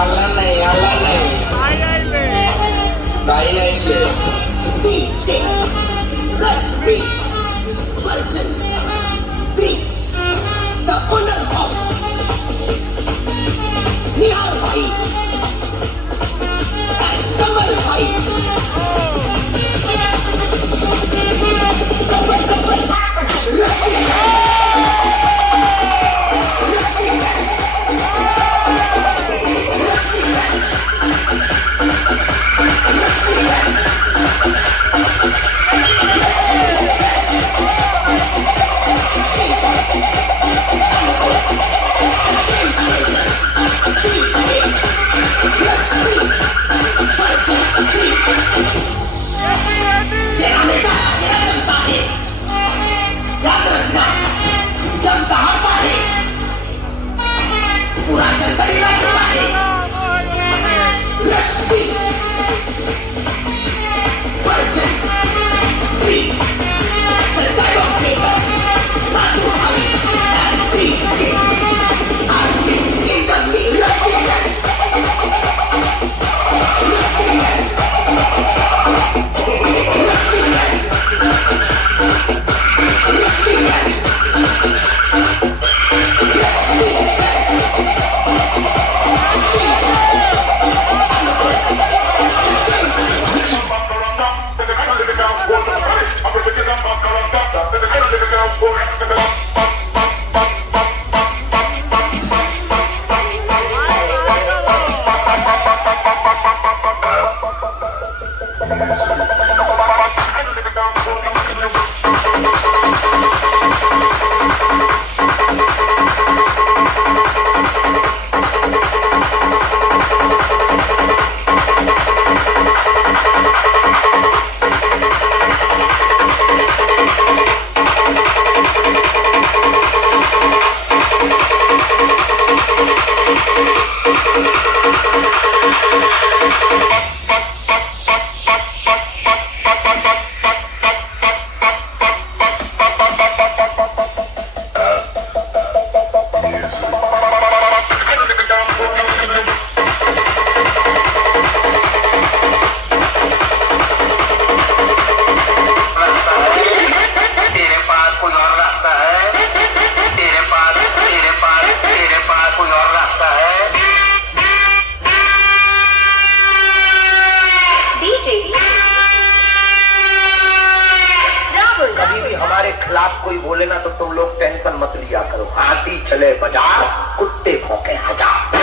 अल्लाह नहीं ताई आईले DJ Rashmi Virgin 3 The owner of Nihal Bhai and Kamal Bhai. ये हमेशा अकेला चलता है, याद रखना जब हारता है पूरा जंतर हिला देता है। लक्ष्मी वर्जन 3 The time of paper Raju Bhai and DJ RJ in the हमारे खिलाफ कोई बोले ना तो तुम लोग टेंशन मत लिया करो। आती चले बाजार, कुत्ते भौंके हजार।